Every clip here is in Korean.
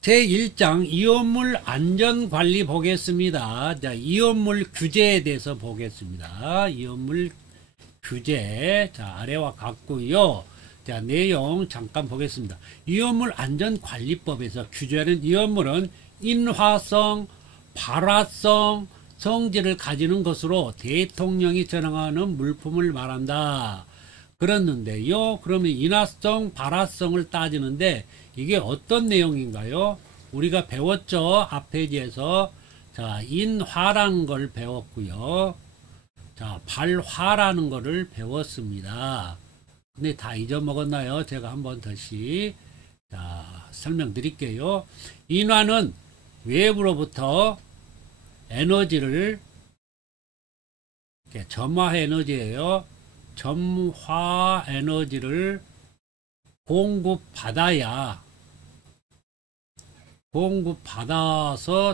제1장 이온물 안전관리 보겠습니다. 자, 이온물 규제에 대해서 보겠습니다. 이온물 규제. 자, 아래와 같고요. 자, 내용 잠깐 보겠습니다. 이온물 안전관리법에서 규제하는 이온물은 인화성, 발화성 성질을 가지는 것으로 대통령이 전항하는 물품을 말한다. 그랬는데요. 그러면 인화성, 발화성을 따지는데 이게 어떤 내용인가요? 우리가 배웠죠. 앞 페이지에서. 자, 인화라는 걸 배웠고요. 자, 발화라는 거를 배웠습니다. 근데 다 잊어먹었나요? 제가 한번 다시 설명드릴게요. 인화는 외부로부터 에너지를, 점화 에너지예요. 점화 에너지를 공급받아서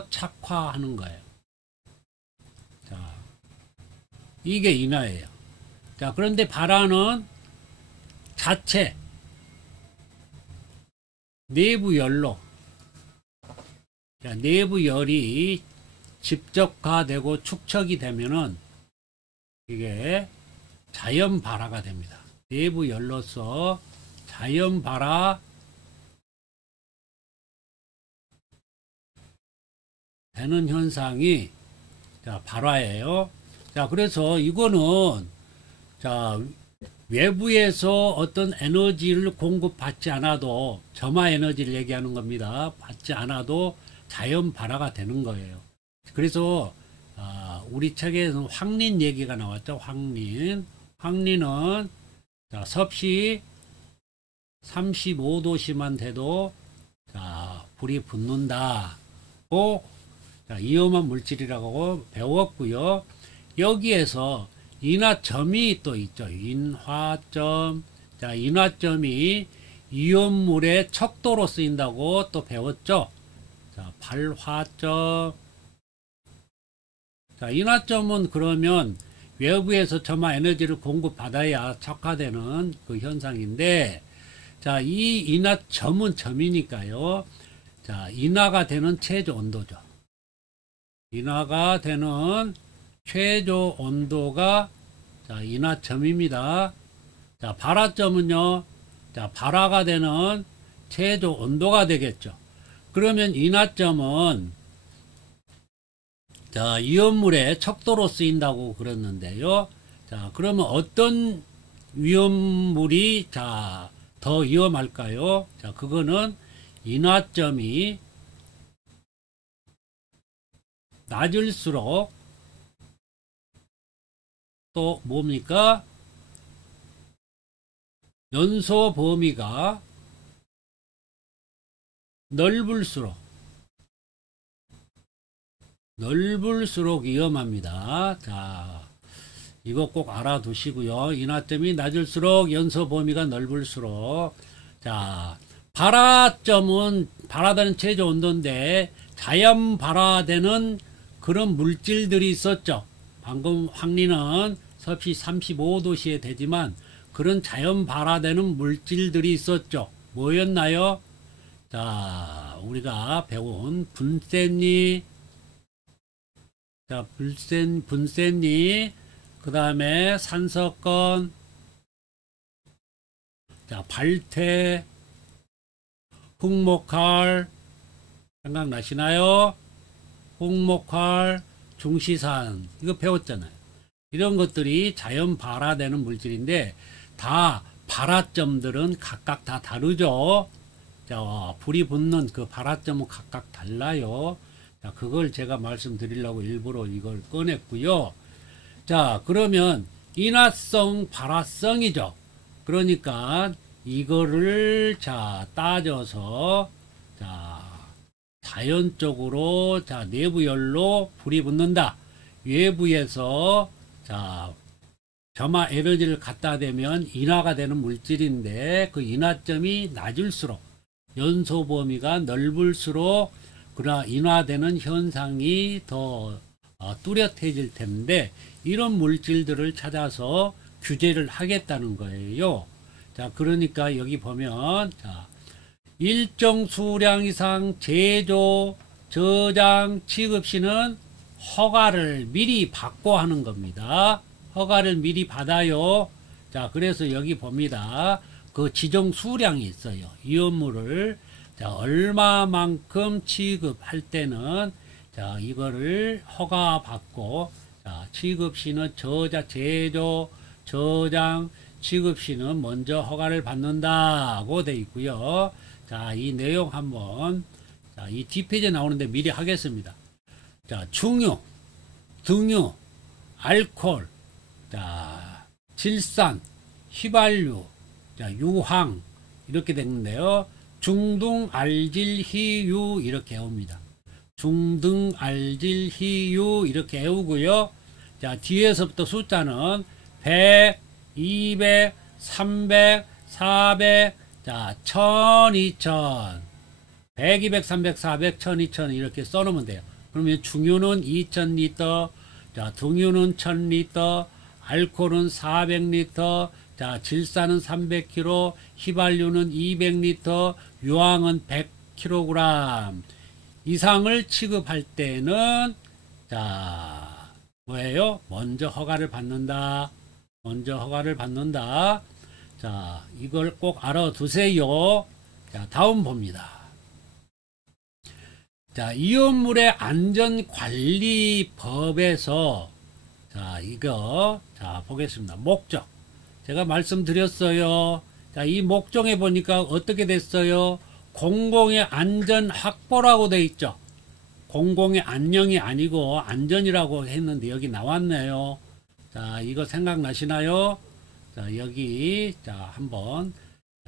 착화하는 거예요. 자, 이게 인화예요. 자, 그런데 발화는 자체 내부열로, 자, 내부열이 집적화되고 축적이 되면은 이게 자연 발화가 됩니다. 내부열로서 자연 발화 되는 현상이 발화예요. 자, 그래서 이거는 외부에서 어떤 에너지를 공급받지 않아도, 점화 에너지를 얘기하는 겁니다. 받지 않아도 자연 발화가 되는 거예요. 그래서 우리 책에서는 황린 얘기가 나왔죠. 황린은 섭씨 35도씨만 돼도 불이 붙는다고 위험한 물질이라고 배웠고요. 여기에서 인화점이 또 있죠. 인화점. 자, 인화점이 이온물의 척도로 쓰인다고 또 배웠죠. 자, 발화점. 자, 인화점은 그러면 외부에서 점화 에너지를 공급받아야 척화되는 그 현상인데, 자, 이 인화점은 점이니까요. 자, 인화가 되는 최저 온도죠. 인화가 되는 최저 온도가 인화점입니다. 자, 발화점은요. 자, 발화가 되는 최저 온도가 되겠죠. 그러면 인화점은 이온물의 척도로 쓰인다고 그랬는데요. 자, 그러면 어떤 이온물이 더 위험할까요? 자, 그거는 인화점이 낮을수록 또 뭡니까? 연소 범위가 넓을수록 위험합니다. 자, 이거 꼭 알아두시고요. 인화점이 낮을수록 연소 범위가 넓을수록. 자, 발화점은 발화되는 최저 온도인데 자연 발화되는 그런 물질들이 있었죠. 방금 황린은 섭씨 35도씨에 되지만 그런 자연 발화되는 물질들이 있었죠. 뭐였나요? 자, 우리가 배운 분쇄니, 자, 분쇄니, 그 다음에 산석건, 자, 발태, 흑목할, 생각나시나요? 흑목할, 중시산, 이거 배웠잖아요. 이런 것들이 자연 발화되는 물질인데 다 발화점들은 각각 다 다르죠. 자, 불이 붙는 그 발화점은 각각 달라요. 자, 그걸 제가 말씀드리려고 일부러 이걸 꺼냈고요. 자, 그러면 인화성, 발화성이죠. 그러니까 이거를 따져서 자연적으로 내부열로 불이 붙는다. 외부에서 점화 에너지를 갖다 대면 인화가 되는 물질인데 그 인화점이 낮을수록 연소 범위가 넓을수록 그러나 인화되는 현상이 더 뚜렷해질 텐데 이런 물질들을 찾아서 규제를 하겠다는 거예요. 자, 그러니까 여기 보면 일정 수량 이상 제조, 저장, 취급 시는 허가를 미리 받고 하는 겁니다. 허가를 미리 받아요. 자, 그래서 여기 봅니다. 그 지정 수량이 있어요. 이온물을 자, 얼마만큼 취급할 때는 자, 이거를 허가 받고 자, 취급 시는 제조, 저장, 취급 시는 먼저 허가를 받는다고 되어 있고요. 자, 이 내용 한번 자, 이 뒷페이지에 나오는데 미리 하겠습니다. 자, 중유, 등유, 알코올, 자, 질산, 휘발유, 자, 유황 이렇게 됐는데요. 중등 알질 희유 이렇게 해옵니다. 중등 알질 희유 이렇게 해오고요. 자, 뒤에서부터 숫자는 100, 200, 300, 400, 자, 1000, 2000, 100, 200, 300, 400, 1000, 2000 이렇게 써놓으면 돼요. 그러면 중유는 2000리터, 자, 등유는 1000리터, 알코올은 400리터, 자, 질산은 300kg, 휘발유는 200리터, 유황은 100kg 이상을 취급할 때는 자, 뭐예요? 먼저 허가를 받는다. 먼저 허가를 받는다. 자, 이걸 꼭 알아두세요. 자, 다음 봅니다. 자, 이온물의 안전관리법에서 자, 이거 자, 보겠습니다. 목적. 제가 말씀드렸어요. 자, 이 목적에 보니까 어떻게 됐어요? 공공의 안전 확보라고 돼 있죠. 공공의 안녕이 아니고 안전이라고 했는데 여기 나왔네요. 자, 이거 생각나시나요? 자, 여기 자, 한번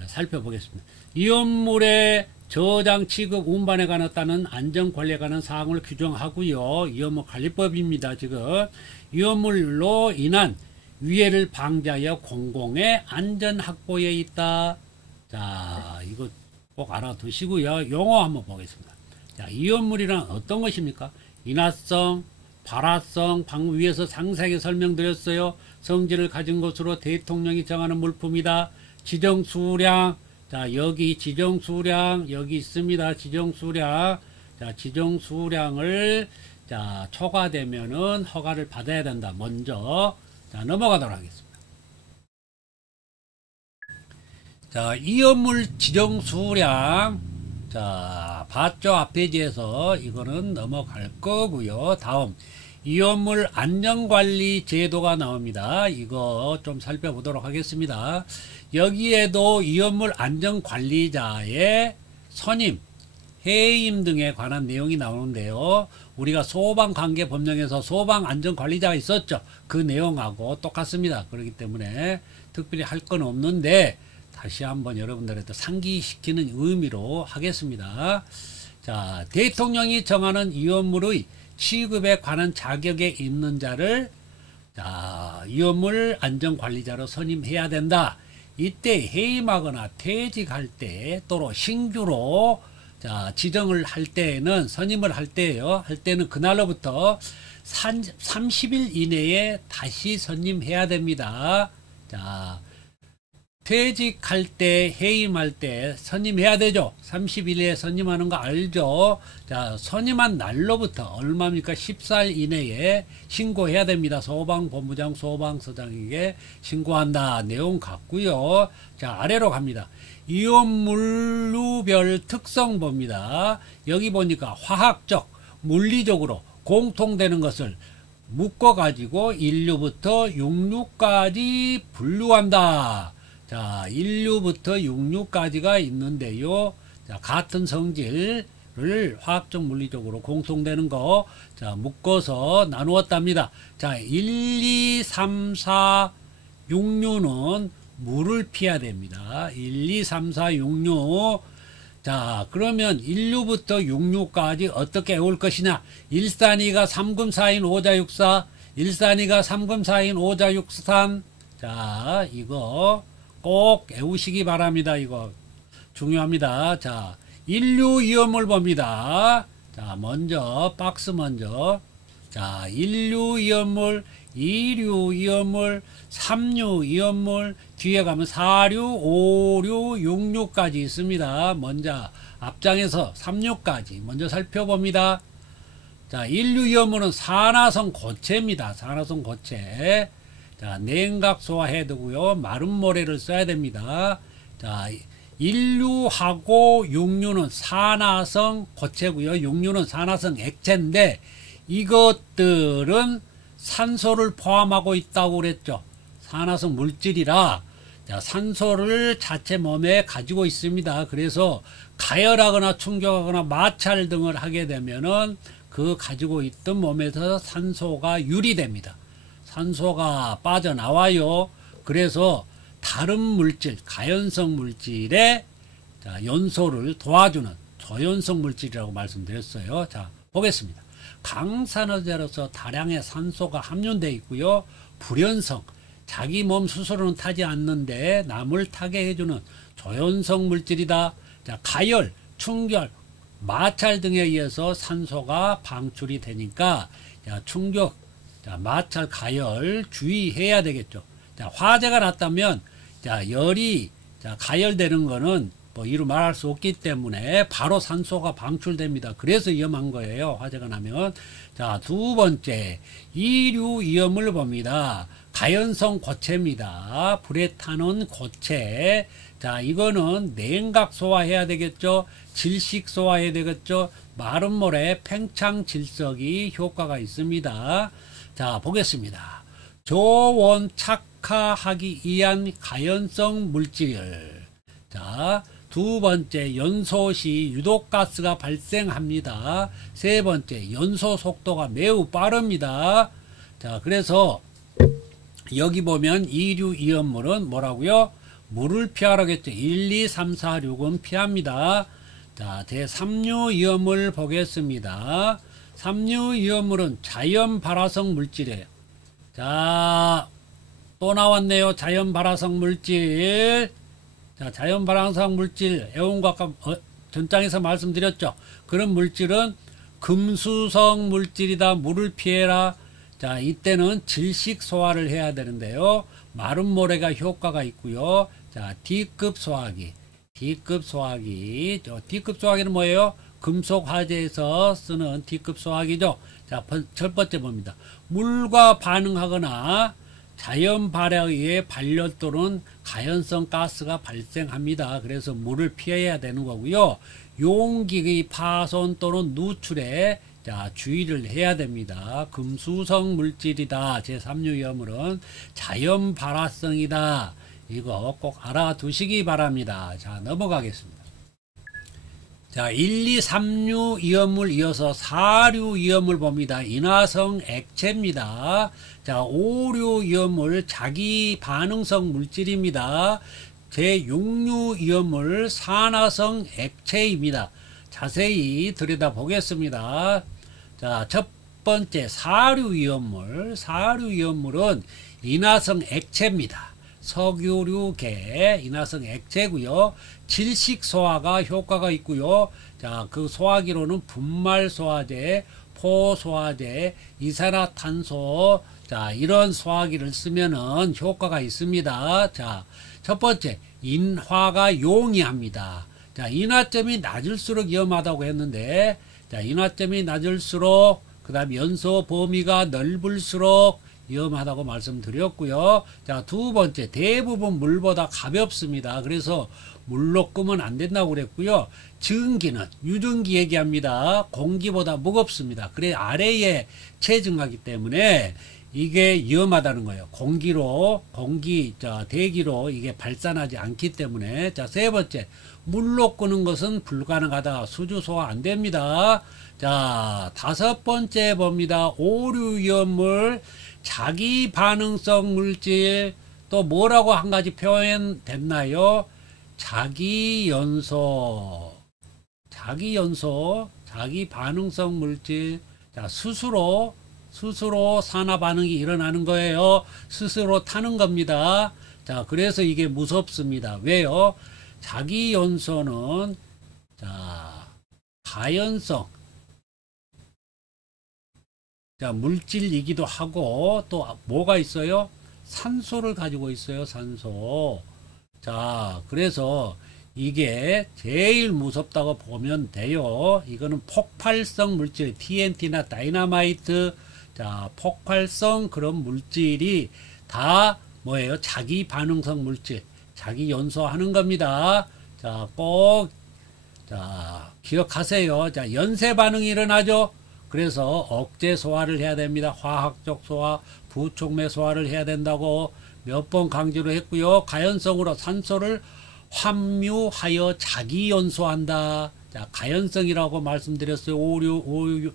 살펴보겠습니다. 이온물의 저장, 취급, 운반에 관한 안전관리에 관한 사항을 규정하고요. 이온물 관리법입니다. 지금 이온물로 인한 위해를 방지하여 공공의 안전 확보에 있다. 자, 이거 꼭 알아두시고요. 용어 한번 보겠습니다. 자, 이온물이란 어떤 것입니까? 인화성, 발화성, 방금 위에서 상세하게 설명드렸어요. 성질을 가진 것으로 대통령이 정하는 물품이다. 지정 수량, 자, 여기 지정 수량, 여기 있습니다. 지정 수량. 자, 지정 수량을, 자, 초과되면은 허가를 받아야 된다. 먼저. 자, 넘어가도록 하겠습니다. 자, 이온물 지정 수량. 자, 봤죠? 앞페이지에서 이거는 넘어갈 거고요. 다음. 이온물 안전관리 제도가 나옵니다. 이거 좀 살펴보도록 하겠습니다. 여기에도 이온물 안전관리자의 선임, 해임 등에 관한 내용이 나오는데요. 우리가 소방관계법령에서 소방안전관리자가 있었죠. 그 내용하고 똑같습니다. 그렇기 때문에 특별히 할 건 없는데 다시 한번 여러분들한테 상기시키는 의미로 하겠습니다. 자, 대통령이 정하는 이온물의 취급에 관한 자격에 있는 자를 자, 이온물 안전관리자로 선임해야 된다. 이때 해임하거나 퇴직할 때 또는 신규로 자, 지정을 할 때는 선임을 할 때예요. 할 때는 그날로부터 30일 이내에 다시 선임해야 됩니다. 자, 퇴직할 때, 해임할 때 선임해야 되죠. 30일에 선임하는 거 알죠? 자, 선임한 날로부터 얼마입니까? 14일 이내에 신고해야 됩니다. 소방본부장, 소방서장에게 신고한다. 내용 같고요. 자, 아래로 갑니다. 이온물류별 특성 봅니다. 여기 보니까 화학적, 물리적으로 공통되는 것을 묶어가지고 1류부터 6류까지 분류한다. 자, 1류부터 6류까지가 있는데요. 자, 같은 성질을 화학적 물리적으로 공통되는 거, 자, 묶어서 나누었답니다. 자, 1, 2, 3, 4, 6류는 물을 피해야 됩니다. 1, 2, 3, 4, 6류. 자, 그러면 1류부터 6류까지 어떻게 외울 것이냐? 132가 3금4인 5자6사, 132가 3금4인 5자6삼. 자, 이거 꼭 외우시기 바랍니다. 이거 중요합니다. 자, 인류 이온물 봅니다. 자, 먼저 박스 먼저 자, 1류 이온물, 2류 이온물, 3류 이온물, 뒤에 가면 4류, 5류, 6류까지 있습니다. 먼저 앞장에서 3류까지 먼저 살펴봅니다. 자, 1류 이온물은 산화성 고체입니다. 산화성 고체. 자, 냉각 소화해야 되고요. 마른 모래를 써야 됩니다. 자, 1류하고 6류는 산화성 고체고요. 6류는 산화성 액체인데 이것들은 산소를 포함하고 있다고 그랬죠. 산화성 물질이라 자, 산소를 자체 몸에 가지고 있습니다. 그래서 가열하거나 충격하거나 마찰 등을 하게 되면은 그 가지고 있던 몸에서 산소가 유리됩니다. 산소가 빠져나와요. 그래서 다른 물질, 가연성 물질의 자, 연소를 도와주는 조연성 물질이라고 말씀드렸어요. 자, 보겠습니다. 강산화제로서 다량의 산소가 함유되어 있고요. 불연성, 자기 몸 스스로는 타지 않는데 남을 타게 해주는 조연성 물질이다. 자, 가열, 충격, 마찰 등에 의해서 산소가 방출이 되니까 자, 충격, 자, 마찰, 가열 주의해야 되겠죠. 자, 화재가 났다면 자, 열이 자, 가열되는 거는 뭐 이루 말할 수 없기 때문에 바로 산소가 방출됩니다. 그래서 위험한 거예요. 화재가 나면. 자, 두 번째 2류 이염을 봅니다. 가연성 고체입니다. 불에 타는 고체. 자, 이거는 냉각 소화해야 되겠죠. 질식 소화해야 되겠죠. 마른 모래 팽창 질석이 효과가 있습니다. 자, 보겠습니다. 저온 착화하기 위한 가연성 물질. 자, 두 번째 연소 시 유독가스가 발생합니다. 세 번째 연소 속도가 매우 빠릅니다. 자, 그래서 여기 보면 2류 이온물은 뭐라고요? 물을 피하라겠죠. 1, 2, 3, 4, 6은 피합니다. 자, 제3류 이온물 보겠습니다. 3류 이온물은 자연 발화성 물질이에요. 자, 또 나왔네요. 자연 발화성 물질. 자, 자연 발화성 물질, 애원과 아까 전장에서 말씀드렸죠. 그런 물질은 금수성 물질이다. 물을 피해라. 자, 이때는 질식 소화를 해야 되는데요. 마른 모래가 효과가 있고요. 자, D급 소화기. D급 소화기. D급 소화기는 뭐예요? 금속 화재에서 쓰는 D급 소화기죠. 자, 첫 번째 봅니다. 물과 반응하거나 자연 발화에 의해 발열 또는 가연성 가스가 발생합니다. 그래서 물을 피해야 되는 거고요. 용기의 파손 또는 누출에 자, 주의를 해야 됩니다. 금수성 물질이다. 제3류 이온물은 자연 발화성이다. 이거 꼭 알아두시기 바랍니다. 자, 넘어가겠습니다. 자, 1, 2, 3류 이온물 이어서 4류 이온물 봅니다. 인화성 액체입니다. 자, 5류 이온물 자기 반응성 물질입니다. 제6류 이온물 산화성 액체입니다. 자세히 들여다보겠습니다. 자, 첫 번째 4류 이온물. 4류 이온물은 인화성 액체입니다. 석유류계 인화성 액체고요. 질식 소화가 효과가 있고요. 자, 그 소화기로는 분말 소화제, 포 소화제, 이산화탄소, 자, 이런 소화기를 쓰면은 효과가 있습니다. 자, 첫 번째 인화가 용이합니다. 자, 인화점이 낮을수록 위험하다고 했는데, 자, 인화점이 낮을수록 그 다음 연소 범위가 넓을수록 위험하다고 말씀드렸고요. 자, 두 번째 대부분 물보다 가볍습니다. 그래서 물로 끄면 안 된다고 그랬고요. 증기는 유증기 얘기합니다. 공기보다 무겁습니다. 그래 아래에 체증하기 때문에 이게 위험하다는 거예요. 대기로 이게 발산하지 않기 때문에. 자, 세 번째 물로 끄는 것은 불가능하다. 수주 소화 안 됩니다. 자, 다섯 번째 봅니다. 오류 이온물 자기 반응성 물질 또 뭐라고 한 가지 표현됐나요? 자기 연소, 자기 반응성 물질. 자, 스스로 산화 반응이 일어나는 거예요. 스스로 타는 겁니다. 자, 그래서 이게 무섭습니다. 왜요? 자기 연소는 자, 가연성 자, 물질이기도 하고 또 뭐가 있어요? 산소를 가지고 있어요. 산소. 자, 그래서 이게 제일 무섭다고 보면 돼요. 이거는 폭발성 물질, TNT나 다이너마이트, 자, 폭발성 그런 물질이 다 뭐예요? 자기 반응성 물질, 자기 연소하는 겁니다. 자, 꼭, 자, 기억하세요. 자, 연쇄 반응이 일어나죠? 그래서 억제 소화를 해야 됩니다. 화학적 소화, 부촉매 소화를 해야 된다고 몇 번 강조를 했고요. 가연성으로 산소를 환뮤하여 자기 연소한다. 자, 가연성이라고 말씀드렸어요. 오류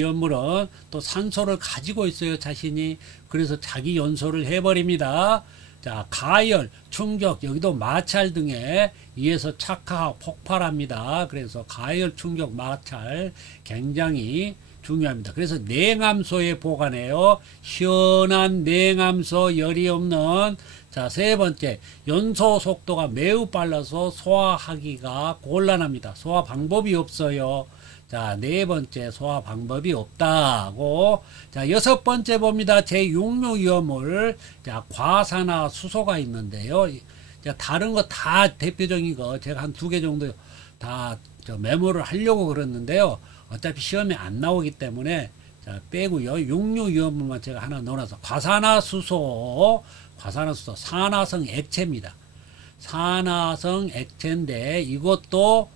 염물은 또 산소를 가지고 있어요. 자신이. 그래서 자기 연소를 해버립니다. 자, 가열, 충격, 여기도 마찰 등에 의해서 착화하고 폭발합니다. 그래서 가열, 충격, 마찰 굉장히 중요합니다. 그래서 냉암소에 보관해요. 시원한 냉암소, 열이 없는. 자, 세 번째, 연소 속도가 매우 빨라서 소화하기가 곤란합니다. 소화 방법이 없어요. 자, 네 번째, 소화 방법이 없다고. 자, 여섯 번째 봅니다. 제6류위험물. 자, 과산화 수소가 있는데요. 자, 다른 거 다 대표적인 거 제가 한 2개 정도 다 메모를 하려고 그랬는데요. 어차피 시험에 안 나오기 때문에 자, 빼고요. 6류위험물만 제가 하나 넣어놔서 과산화수소, 산화성 액체입니다. 산화성 액체인데 이것도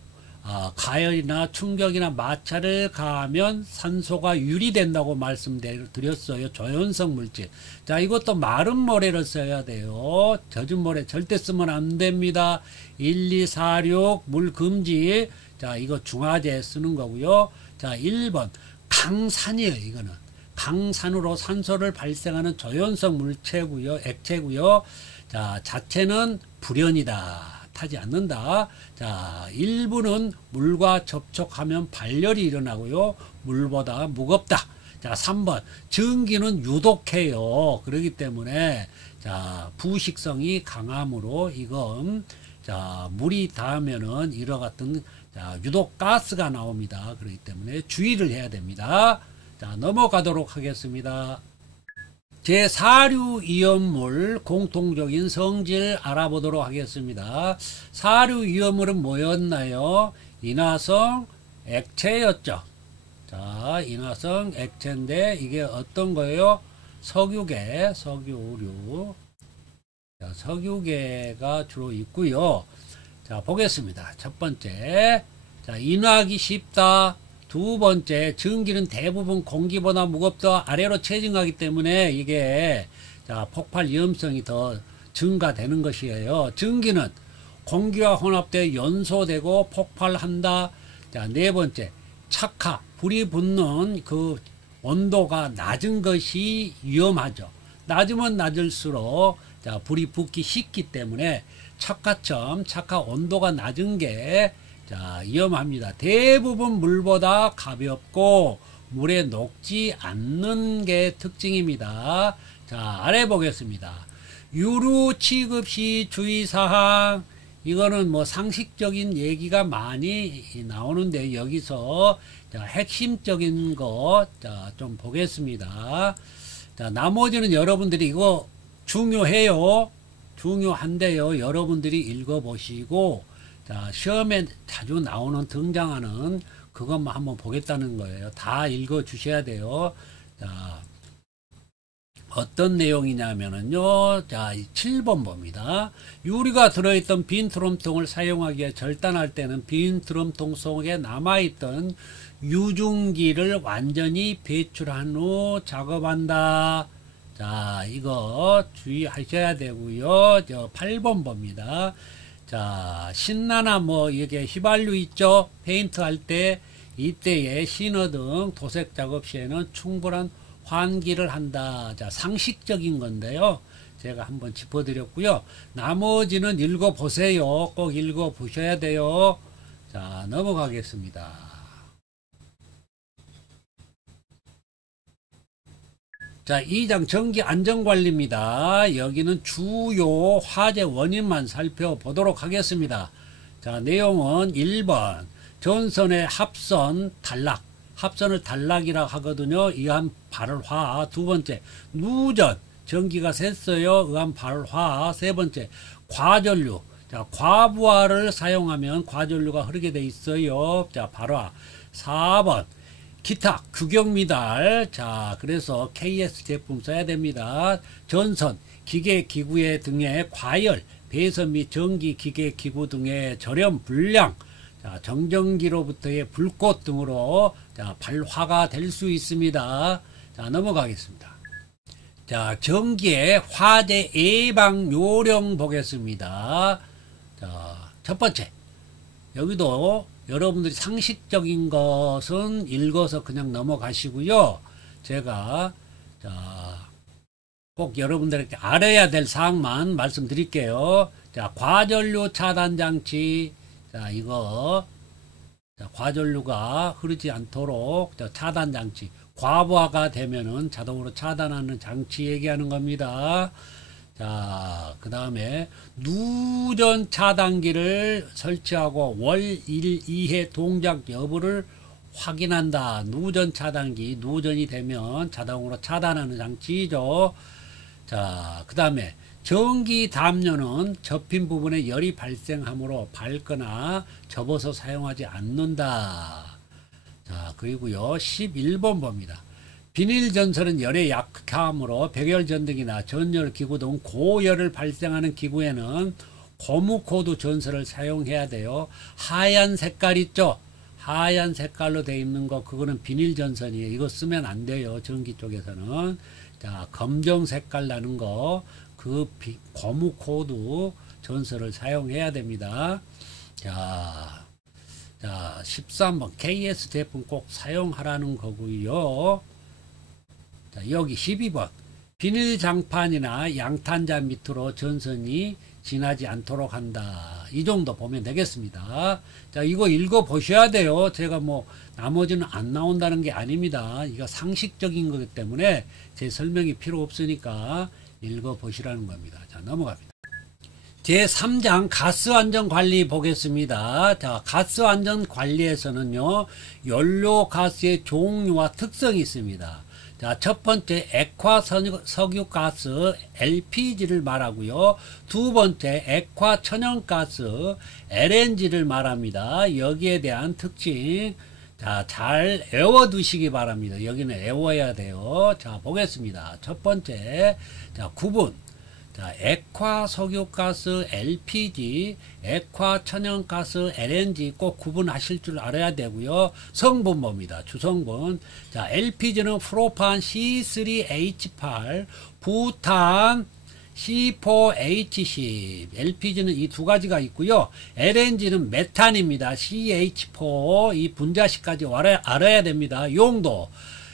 가열이나 충격이나 마찰을 가하면 산소가 유리된다고 말씀드렸어요. 조연성 물질. 자, 이것도 마른 모래를 써야 돼요. 젖은 모래 절대 쓰면 안 됩니다. 1246 물 금지. 자, 이거 중화제 쓰는 거고요. 자, 1번 강산이에요. 이거는 강산으로 산소를 발생하는 조연성 물체고요. 액체고요. 자, 자체는 불연이다. 타지 않는다. 자, 일부는 물과 접촉하면 발열이 일어나고요. 물보다 무겁다. 자, 3번 전기는 유독해요. 그렇기 때문에 자, 부식성이 강함으로 이건 자, 물이 닿으면은 이와 같은 자, 유독 가스가 나옵니다. 그렇기 때문에 주의를 해야 됩니다. 자, 넘어가도록 하겠습니다. 제4류 이염물 공통적인 성질 알아보도록 하겠습니다. 4류 이염물은 뭐였나요? 인화성 액체였죠. 자, 인화성 액체인데 이게 어떤 거예요? 석유계, 석유류. 자, 석유계가 주로 있고요. 자, 보겠습니다. 첫 번째, 자, 인화하기 쉽다. 두 번째, 전기는 대부분 공기보다 무겁다. 아래로 체증하기 때문에 이게 자, 폭발 위험성이 더 증가되는 것이에요. 전기는 공기와 혼합되어 연소되고 폭발한다. 자, 네 번째, 착화, 불이 붙는 그 온도가 낮은 것이 위험하죠. 낮으면 낮을수록 자, 불이 붙기 쉽기 때문에 착화점, 착화 온도가 낮은 게 자, 위험합니다. 대부분 물보다 가볍고 물에 녹지 않는 게 특징입니다. 자, 아래 보겠습니다. 유류 취급 시 주의사항. 이거는 뭐 상식적인 얘기가 많이 나오는데 여기서 자, 핵심적인 거 자, 좀 보겠습니다. 자, 나머지는 여러분들이 이거 중요해요. 중요한데요. 여러분들이 읽어보시고 자, 시험에 자주 나오는 등장하는 그것만 한번 보겠다는 거예요. 다 읽어 주셔야 돼요. 자, 어떤 내용이냐면은요. 자, 7번 봅니다. 유리가 들어있던 빈 드럼통을 사용하기에 절단할 때는 빈 드럼통 속에 남아있던 유증기를 완전히 배출한 후 작업한다. 자, 이거 주의하셔야 되고요. 저 8번 봅니다. 자, 신나나 뭐 이게 휘발유 있죠? 페인트 할 때 이때에 신어 등 도색 작업 시에는 충분한 환기를 한다. 자, 상식적인 건데요. 제가 한번 짚어드렸고요. 나머지는 읽어보세요. 꼭 읽어보셔야 돼요. 자, 넘어가겠습니다. 자, 2장 전기 안전관리입니다. 여기는 주요 화재 원인만 살펴보도록 하겠습니다. 자, 내용은 1번 전선의 합선 단락, 합선을 단락이라 하거든요. 의한 발화. 두 번째, 누전. 전기가 샜어요. 의한 발화. 세 번째, 과전류. 자, 과부하를 사용하면 과전류가 흐르게 돼 있어요. 자, 발화. 4번, 기타, 규격미달. 자, 그래서 KS 제품 써야 됩니다. 전선, 기계, 기구의 등의 과열, 배선 및 전기, 기계, 기구 등의 절연, 불량, 자, 정전기로부터의 불꽃 등으로 자, 발화가 될 수 있습니다. 자, 넘어가겠습니다. 자, 전기의 화재 예방 요령 보겠습니다. 자, 첫 번째, 여기도 여러분들이 상식적인 것은 읽어서 그냥 넘어가시고요. 제가 자, 꼭 여러분들에게 알아야 될 사항만 말씀드릴게요. 자, 과전류 차단 장치. 자, 이거 자, 과전류가 흐르지 않도록 자, 차단 장치. 과부하가 되면은 자동으로 차단하는 장치 얘기하는 겁니다. 자, 그 다음에 누전 차단기를 설치하고 월 1, 2회 동작 여부를 확인한다. 누전 차단기, 누전이 되면 자동으로 차단하는 장치죠. 자, 그 다음에 전기 담요는 접힌 부분에 열이 발생하므로 밟거나 접어서 사용하지 않는다. 자, 그리고요 11번 봅니다. 비닐 전선은 열에 약하므로 백열전등이나 전열기구 등 고열을 발생하는 기구에는 고무코드 전선을 사용해야 돼요. 하얀 색깔 있죠? 하얀 색깔로 되어 있는 거, 그거는 비닐 전선이에요. 이거 쓰면 안 돼요. 전기 쪽에서는. 자, 검정 색깔 나는 거, 그 고무코드 전선을 사용해야 됩니다. 자, 13번 KS 제품 꼭 사용하라는 거고요. 자, 여기 12번 비닐 장판이나 양탄자 밑으로 전선이 지나지 않도록 한다. 이 정도 보면 되겠습니다. 자, 이거 읽어 보셔야 돼요. 제가 뭐 나머지는 안 나온다는 게 아닙니다. 이거 상식적인 거기 때문에 제 설명이 필요 없으니까 읽어 보시라는 겁니다. 자, 넘어갑니다. 제3장 가스안전관리 보겠습니다. 자, 가스안전관리에서는요, 연료가스의 종류와 특성이 있습니다. 자, 첫 번째 액화 석유가스 LPG를 말하고요. 두 번째 액화 천연가스 LNG를 말합니다. 여기에 대한 특징, 자, 잘 외워두시기 바랍니다. 여기는 외워야 돼요. 자, 보겠습니다. 첫 번째, 자, 구분. 자, 액화 석유가스 LPG, 액화 천연가스 LNG 꼭 구분하실 줄 알아야 되고요. 성분 봅니다. 주성분. 자, LPG는 프로판 C3H8, 부탄 C4H10. LPG는 이 두 가지가 있고요. LNG는 메탄입니다. CH4. 이 분자식까지 알아야 됩니다. 용도.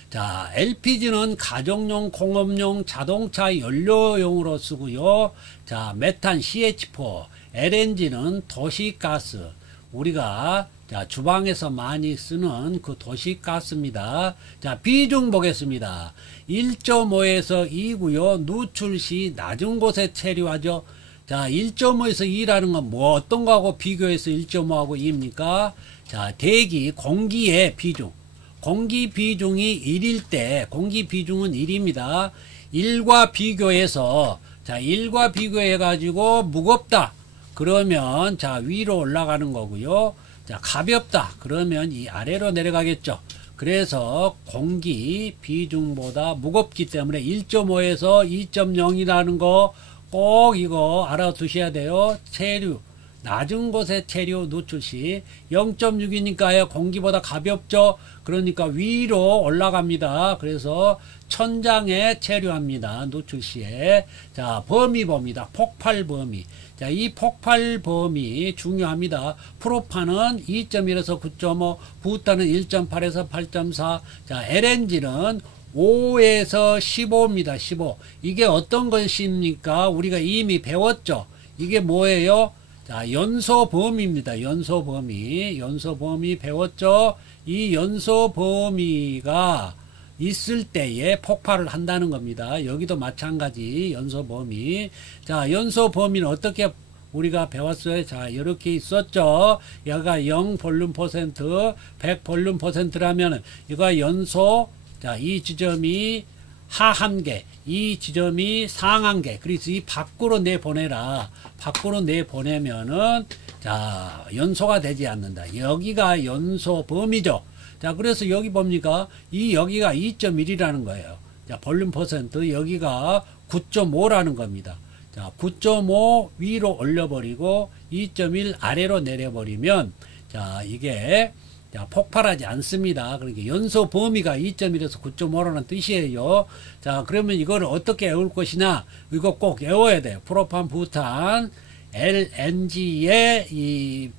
자, LPG는 가정용, 공업용, 자동차 연료용으로 쓰고요. 자, 메탄 CH4, LNG는 도시가스. 우리가 자, 주방에서 많이 쓰는 그 도시가스입니다. 자, 비중 보겠습니다. 1.5에서 2고요. 누출 시 낮은 곳에 체류하죠. 자, 1.5에서 2라는 건 뭐 어떤 거하고 비교해서 1.5하고 2입니까? 자, 대기, 공기의 비중. 공기 비중이 1일 때, 공기 비중은 1입니다. 1과 비교해서, 자, 1과 비교해가지고 무겁다. 그러면, 자, 위로 올라가는 거고요. 자, 가볍다. 그러면 이 아래로 내려가겠죠. 그래서 공기 비중보다 무겁기 때문에 1.5에서 2.0이라는 거 꼭 이거 알아두셔야 돼요. 체류. 낮은 곳에 체류 누출 시 0.6이니까 공기보다 가볍죠. 그러니까 위로 올라갑니다. 그래서 천장에 체류합니다. 누출 시에. 자, 범위 봅니다. 폭발 범위. 자, 이 폭발 범위 중요합니다. 프로판은 2.1에서 9.5, 부탄은 1.8에서 8.4. 자, LNG는 5에서 15입니다. 15. 이게 어떤 것입니까? 우리가 이미 배웠죠. 이게 뭐예요? 자, 연소 범위입니다. 연소 범위. 연소 범위 배웠죠? 이 연소 범위가 있을 때에 폭발을 한다는 겁니다. 여기도 마찬가지 연소 범위. 자, 연소 범위는 어떻게 우리가 배웠어요. 자, 이렇게 있었죠. 여기가 0 볼륨 퍼센트, 100 볼륨 퍼센트라면 이거 연소, 자, 이 지점이 하한계, 이 지점이 상한계. 그래서 이 밖으로 내보내라. 밖으로 내보내면은 자, 연소가 되지 않는다. 여기가 연소 범위죠. 자, 그래서 여기 봅니까? 여기가 2.1이라는 거예요. 자, 볼륨 퍼센트, 여기가 9.5라는 겁니다. 자, 9.5 위로 올려버리고 2.1 아래로 내려버리면 자, 이게 자, 폭발하지 않습니다. 그러니까 연소 범위가 2.1에서 9.5라는 뜻이에요. 자, 그러면 이거를 어떻게 외울 것이냐? 이거 꼭 외워야 돼요. 프로판, 부탄, LNG의 이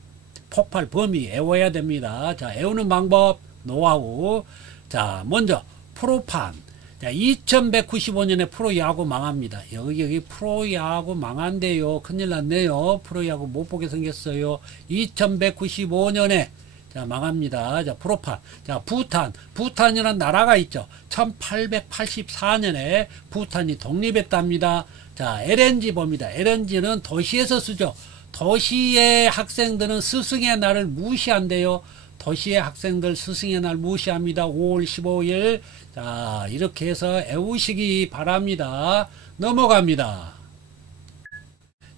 폭발 범위 외워야 됩니다. 자, 외우는 방법, 노하우. 자, 먼저 프로판. 자, 2195년에 프로야구 망합니다. 여기 프로야구 망한대요. 큰일 났네요. 프로야구 못 보게 생겼어요. 2195년에 자, 망합니다. 자, 프로판. 자, 부탄이라는 나라가 있죠. 1884년에 부탄이 독립했답니다. 자, LNG 봅니다. LNG는 도시에서 쓰죠. 도시의 학생들은 스승의 날을 무시한대요. 도시의 학생들 스승의 날 무시합니다. 5월 15일. 자, 이렇게 해서 외우시기 바랍니다. 넘어갑니다.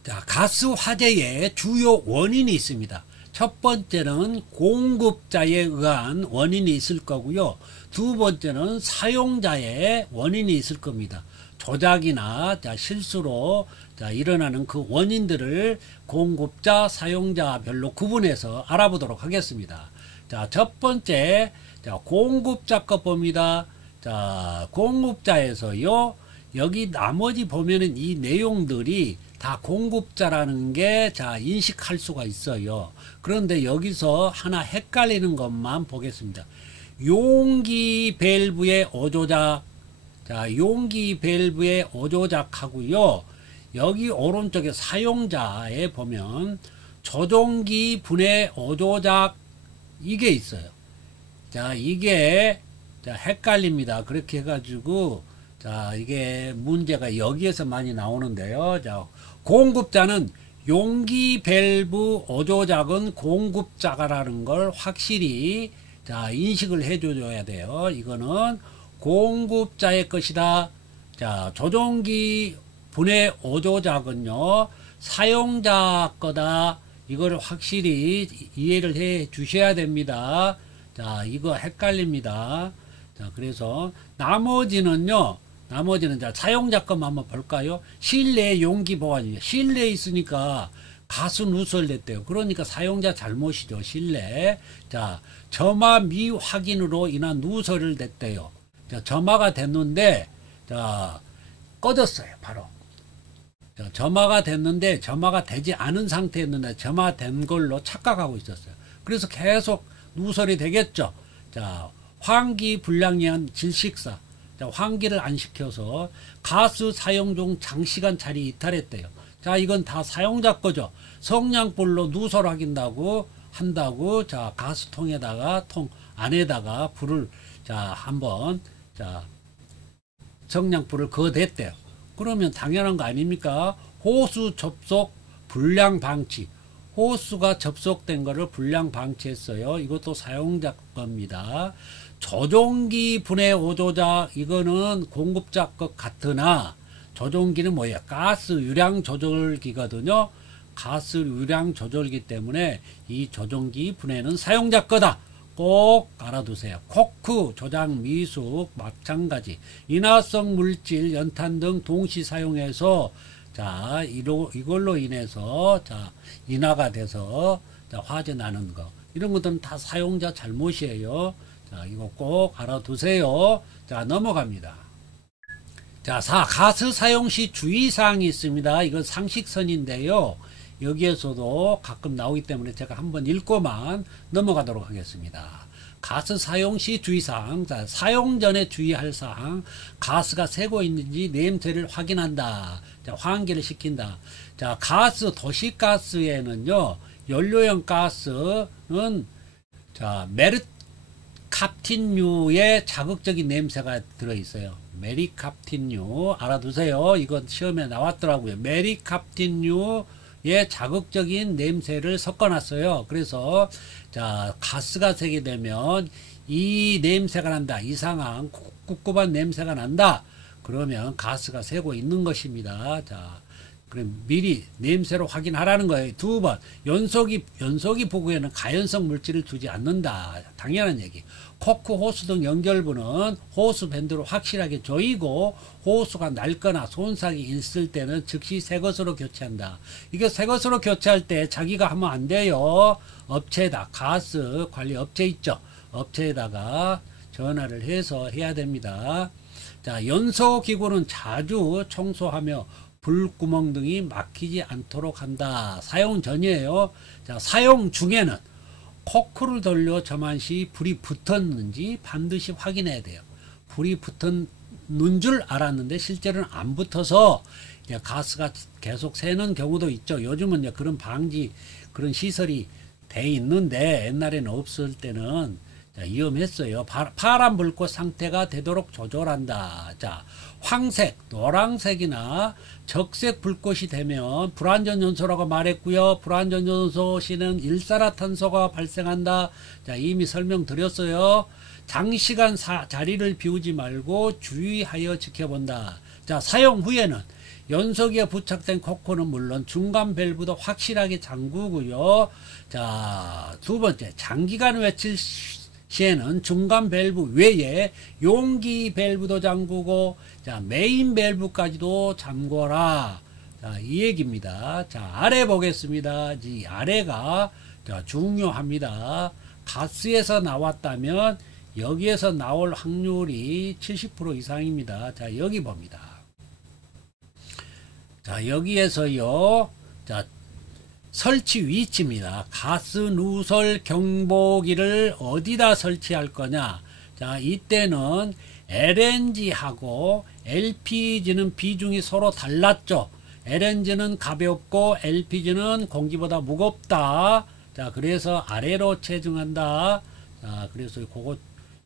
자, 가스 화재의 주요 원인이 있습니다. 첫 번째는 공급자에 의한 원인이 있을 거고요. 두 번째는 사용자의 원인이 있을 겁니다. 조작이나 자, 실수로 자, 일어나는 그 원인들을 공급자, 사용자별로 구분해서 알아보도록 하겠습니다. 자, 첫 번째, 자, 공급자 거 봅니다. 자, 공급자에서요, 여기 나머지 보면은 이 내용들이 다 공급자라는 게 자, 인식할 수가 있어요. 그런데 여기서 하나 헷갈리는 것만 보겠습니다. 용기 밸브의 어조작. 자, 용기 밸브의 어조작하고요. 여기 오른쪽에 사용자에 보면 조종기 분해 어조작 이게 있어요. 자, 이게 자, 헷갈립니다. 그렇게 해가지고 자, 이게 문제가 여기에서 많이 나오는데요. 자, 공급자는 용기 밸브 어조작은 공급자가라는 걸 확실히 자, 인식을 해줘야 돼요. 이거는 공급자의 것이다. 자, 조종기 분해 어조작은요, 사용자 거다. 이걸 확실히 이해를 해 주셔야 됩니다. 자, 이거 헷갈립니다. 자, 그래서 나머지는요, 자, 사용자 것만 한번 볼까요? 실내 용기 보관이요. 실내에 있으니까 가스 누설됐대요. 그러니까 사용자 잘못이죠. 실내. 자, 점화 미확인으로 인한 누설을 됐대요. 자, 점화가 됐는데, 자, 꺼졌어요. 바로. 자, 점화가 됐는데, 점화가 되지 않은 상태였는데, 점화된 걸로 착각하고 있었어요. 그래서 계속 누설이 되겠죠. 자, 환기 불량이한 질식사. 자, 환기를 안 시켜서 가스 사용 중 장시간 자리 이탈했대요. 자, 이건 다 사용자 거죠. 성냥불로 누설 한다고 자, 가스통에다가 통 안에다가 불을 자, 한번 자, 성냥불을 거댔대요. 그러면 당연한 거 아닙니까? 호수 접속 불량 방치. 호수가 접속된 거를 불량 방치했어요. 이것도 사용자 겁니다. 조종기 분해 오조작, 이거는 공급자 것 같으나 조종기는 뭐예요? 가스 유량 조절기거든요. 가스 유량 조절기 때문에 이 조종기 분해는 사용자 거다. 꼭 알아두세요. 코크, 조작, 미숙 마찬가지. 인화성 물질, 연탄 등 동시 사용해서 자, 이걸로 인해서 자, 인화가 돼서 자, 화재 나는 거. 이런 것들은 다 사용자 잘못이에요. 자, 이거 꼭 알아두세요. 자, 넘어갑니다. 자, 가스 사용 시 주의사항이 있습니다. 이건 상식선인데요. 여기에서도 가끔 나오기 때문에 제가 한번 읽고만 넘어가도록 하겠습니다. 가스 사용 시 주의사항. 자, 사용 전에 주의할 사항. 가스가 새고 있는지 냄새를 확인한다. 자, 환기를 시킨다. 자, 가스, 도시가스에는요, 연료용 가스는 자, 메르캅틴류의 자극적인 냄새가 들어있어요. 메리캅틴류 알아두세요. 이건 시험에 나왔더라고요. 메리캅틴류의 자극적인 냄새를 섞어놨어요. 그래서 자, 가스가 새게 되면 이 냄새가 난다. 이상한 꿉꿉한 냄새가 난다. 그러면 가스가 새고 있는 것입니다. 자, 그럼 미리 냄새로 확인하라는 거예요. 두 번, 연소기 부구에는 가연성 물질을 두지 않는다. 당연한 얘기. 코크, 호스 등 연결부는 호스 밴드로 확실하게 조이고 호스가 낡거나 손상이 있을 때는 즉시 새 것으로 교체한다. 이게 새 것으로 교체할 때 자기가 하면 안 돼요. 업체에다, 가스 관리 업체 있죠. 업체에다가 전화를 해서 해야 됩니다. 자, 연소기구는 자주 청소하며 불구멍 등이 막히지 않도록 한다. 사용 전이에요. 자, 사용 중에는 코크를 돌려 점한 시 불이 붙었는지 반드시 확인해야 돼요. 불이 붙었는 줄 알았는데 실제로는 안 붙어서 가스가 계속 새는 경우도 있죠. 요즘은 이제 그런 방지 그런 시설이 돼 있는데 옛날에는 없을 때는 위험했어요. 파란 불꽃 상태가 되도록 조절한다. 자, 황색, 노란색이나 적색 불꽃이 되면 불완전 연소라고 말했고요. 불완전 연소 시는 일산화탄소가 발생한다. 자, 이미 설명드렸어요. 장시간 자리를 비우지 말고 주의하여 지켜본다. 자, 사용 후에는 연소기에 부착된 코크는 물론 중간 밸브도 확실하게 잠그고요. 자, 두 번째, 장기간 외칠 시에는 중간 밸브 외에 용기 밸브도 잠그고, 자, 메인 밸브까지도 잠궈라. 자, 이 얘기입니다. 자, 아래 보겠습니다. 이 아래가 자, 중요합니다. 가스에서 나왔다면 여기에서 나올 확률이 70% 이상입니다. 자, 여기 봅니다. 자, 여기에서요. 자, 설치 위치입니다. 가스 누설 경보기를 어디다 설치할 거냐. 자, 이때는 LNG하고 LPG는 비중이 서로 달랐죠. LNG는 가볍고 LPG는 공기보다 무겁다. 자, 그래서 아래로 체증한다. 자, 그래서 그거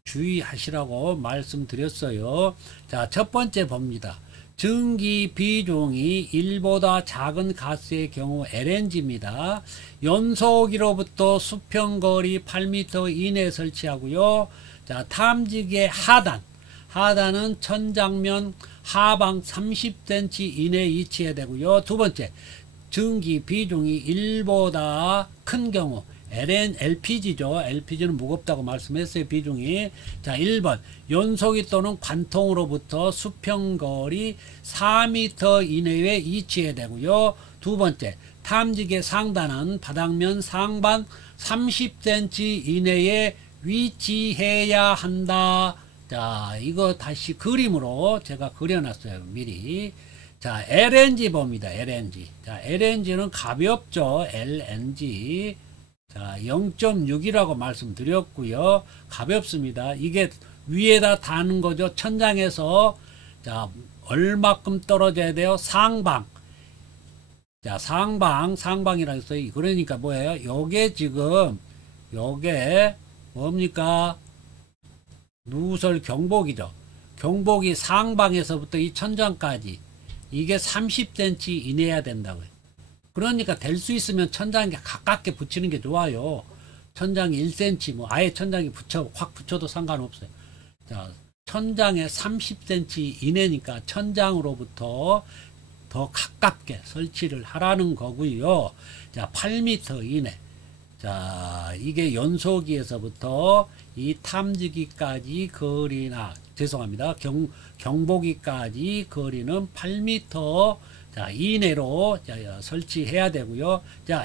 주의하시라고 말씀드렸어요. 자, 첫 번째 봅니다. 증기 비중이 1보다 작은 가스의 경우 LNG입니다. 연소기로부터 수평거리 8m 이내에 설치하고요. 자, 탐지기의 하단은 천장면 하방 30cm 이내에 위치해야 되고요. 두 번째, 증기 비중이 1보다 큰 경우 LPG죠. LPG는 무겁다고 말씀했어요. 비중이. 자, 1번 연소기 또는 관통으로부터 수평거리 4m 이내에 위치해야 되고요. 두 번째, 탐지기의 상단은 바닥면 상반 30cm 이내에 위치해야 한다. 자, 이거 다시 그림으로 제가 그려놨어요. 미리. 자, LNG 봅니다. LNG. 자, LNG는 가볍죠. LNG. 자, 0.6이라고 말씀드렸고요. 가볍습니다. 이게 위에다 닿는 거죠. 천장에서. 자, 얼마큼 떨어져야 돼요? 상방. 자, 상방이라고 했어요. 그러니까 뭐예요? 요게 지금, 요게 뭡니까? 누설 경보기죠. 경보기 상방에서부터 이 천장까지. 이게 30cm 이내야 된다고요. 그러니까 될 수 있으면 천장에 가깝게 붙이는 게 좋아요. 천장에 1cm, 뭐 아예 천장에 확 붙여도 상관없어요. 자, 천장에 30cm 이내니까 천장으로부터 더 가깝게 설치를 하라는 거고요. 자, 8m 이내. 자, 이게 연소기에서부터 이 탐지기까지 거리나, 죄송합니다. 경보기까지 거리는 8m 자, 이내로 설치해야 되고요. 자,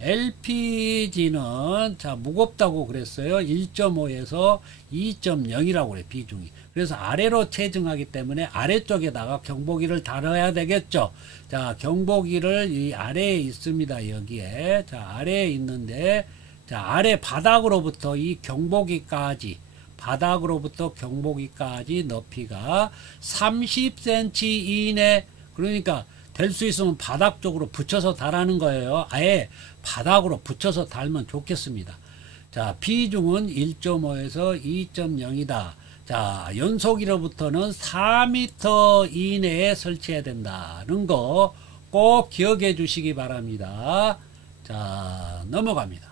LPG는 자, 무겁다고 그랬어요. 1.5에서 2.0이라고 그래, 비중이. 그래서 아래로 체증하기 때문에 아래쪽에다가 경보기를 달아야 되겠죠. 자, 경보기를 이 아래에 있습니다. 여기에. 자, 아래에 있는데, 자, 아래 바닥으로부터 이 경보기까지, 바닥으로부터 경보기까지 높이가 30cm 이내. 그러니까 될 수 있으면 바닥 쪽으로 붙여서 달하는 거예요. 아예 바닥으로 붙여서 달면 좋겠습니다. 자, 비중은 1.5에서 2.0이다. 자, 연소기로부터는 4m 이내에 설치해야 된다는 거 꼭 기억해 주시기 바랍니다. 자, 넘어갑니다.